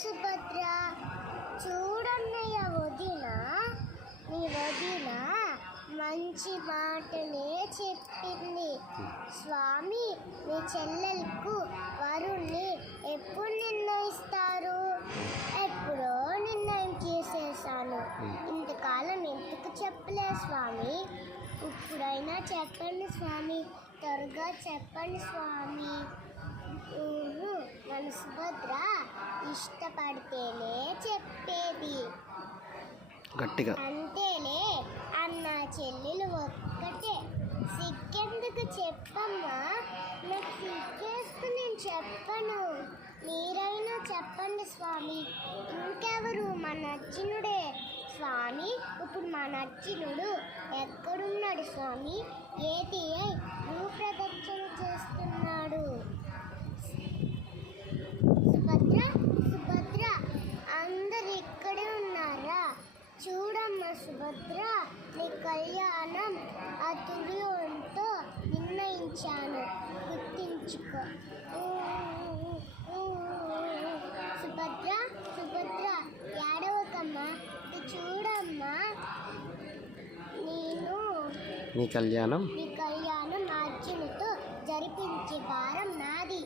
సుభద్ర, చూడన్నయ్య వదిన, నీ వదిన మంచి మాటనే చెప్పింది. స్వామి నీ చెల్లెలకు వరుణ్ణి ఎప్పుడు నిర్ణయిస్తారు? ఎప్పుడో నిర్ణయం చేసేసాను. ఇంతకాలం ఎందుకు చెప్పలే స్వామి? ఇప్పుడైనా చెప్పండి స్వామి, త్వరగా చెప్పండి స్వామి. మన సుభద్ర ఇష్టపడితేనే చెప్పేది, గట్టిగా అంతేలే. అన్న చెల్లెలు ఒక్కటే, సిగ్గెందుకు చెప్పమ్మా? నాకు సిగ్గేస్తూ నేను చెప్పను. మీరైనా చెప్పండి స్వామి. ఇంకెవరు? మన అర్జునుడే స్వామి. ఇప్పుడు మన అర్జునుడు ఎక్కడున్నాడు స్వామి? ఏటి భూప్రదక్షిణ చేస్తున్నాడు. సుభద్ర, సుభద్ర, అందరు ఇక్కడే ఉన్నారా? చూడమ్మా సుభద్ర, నీ కళ్యాణం ఆ తుర్యంతో నిర్ణయించాను, గుర్తించుకో. సుభద్ర, సుభద్ర, ఏడవకమ్మా. చూడమ్మా, నేను నీ కళ్యాణం అర్జునుతో జరిపించే భారం నాది.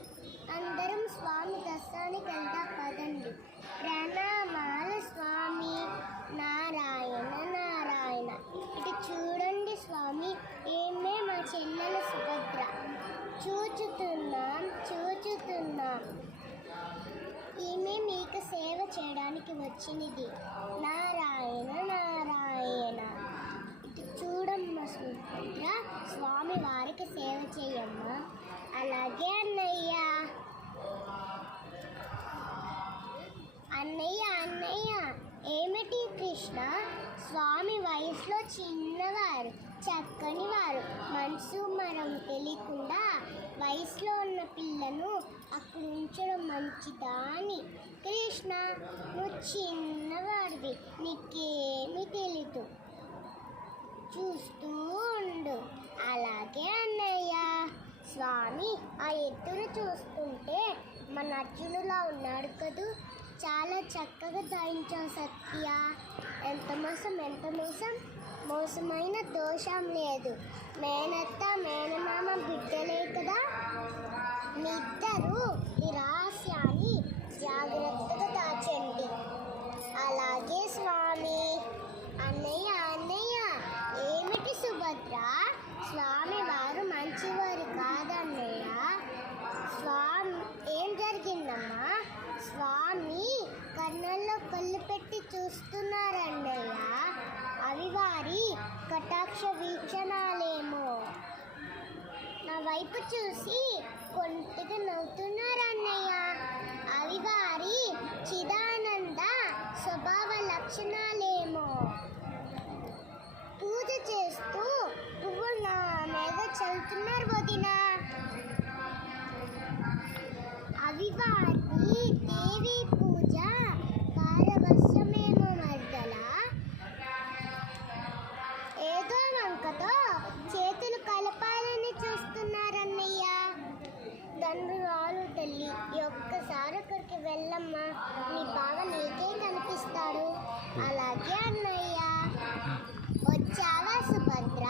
అందరం స్వామి దర్శనానికి వెళ్దాం పదండి. ప్రణామాలు స్వామి. నారాయణ నారాయణ. ఇటు చూడండి స్వామి, ఏమే మా చెల్లెల సుభద్ర. చూచుతున్నాం. ఈమె మీకు సేవ చేయడానికి వచ్చినది. నారాయణ నారాయణ. ఇటు చూడమ్మా సుభద్ర, స్వామి వారికి సేవ చేయమ్మా. అలాగే అన్నయ్య. అన్నయ్య, ఏమిటి కృష్ణ? స్వామి వయసులో చిన్నవారు, చక్కని వారు. మనసు మరం తెలియకుండా వయసులో ఉన్న పిల్లను అక్కడ ఉంచడం మంచిదా అని. కృష్ణ, నువ్వు చిన్నవాడివి, నీకేమీ తెలీదు, చూస్తూ ఉండు. అలాగే అన్నయ్య. స్వామి ఆ ఎత్తును చూస్తుంటే మన అర్జునులా ఉన్నాడు కదూ. చాలా చక్కగా ధరించాం సత్య. ఎంత మోసం, మోసమైన దోషం లేదు. మేనత్త మేనమామ బిడ్డలే కదా. మీ ఇద్దరు ఈ రహస్యాన్ని జాగ్రత్తగా దాచండి. అలాగే స్వామి. అన్నయ్య, ఏమిటి సుభద్ర? స్వామి వారు మంచివారు కాదన్నయ్య. స్వామి ఏం జరిగిందమ్మా? స్వామి కన్నుల్లో కళ్ళు పెట్టి చూస్తున్నారన్నయ్య. అవి వారి కటాక్ష వీక్షణాలేమో. నా వైపు చూసి కొంటగా నవ్వుతున్నారన్నయ్య. అవి వారి చిదానంద స్వభావ లక్షణాలేమో. పూజ చేస్తూ పువ్వు నా మీద చల్లుతున్నారు వదిన. అవి వారి దేవి పూజ పారవశ్యమేమో మర్దలా. ఏదో వంకతో చేతులు కలపాలని చూస్తున్నారన్నయ్య. దండ్రులు తల్లి, ఒక్కసారి అక్కడికి వెళ్ళమ్మా, నీ బావ నీకే కనిపిస్తాడు. అలాగే అన్నయ్య. వచ్చావా సుభద్ర?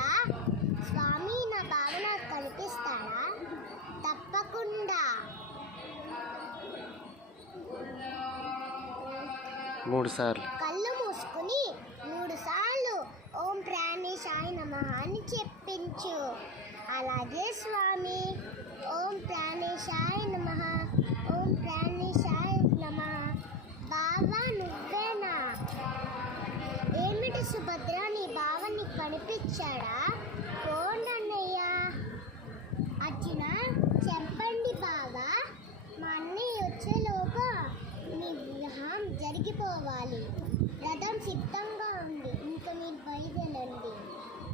స్వామి నా బావ నాకు కనిపిస్తాడా? తప్పకుండా. 3 సార్లు కళ్ళు మూసుకుని 3 సార్లు ఓం ప్రాణేశాయ నమః అని చెప్పించు. అలాగే స్వామి. ఓం ప్రాణేశాయ నమః, ఓం ప్రాణేశాయ నమః. బావా నువ్వేనా? ఏమిటి సుభద్ర, నీ బావ నీకు కనిపించాడా? పోండన్నయ్య. అర్జున, చెప్పండి బావా. మా అన్నయ్య వచ్చేలోగా మీ వివాహం జరిగిపోవాలి. రథం సిద్ధంగా ఉంది, ఇంకా మీరు బయలుదేరండి.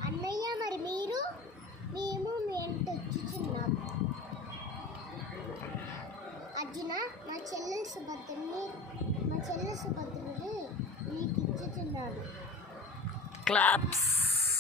అన్నయ్య, మరి మీరు? మేము మీ వెంట వచ్చుచున్నాం. అర్జున, మా చెల్లెలు సుభద్రని మీకు ఇచ్చుచున్నాడు. క్లాప్స్.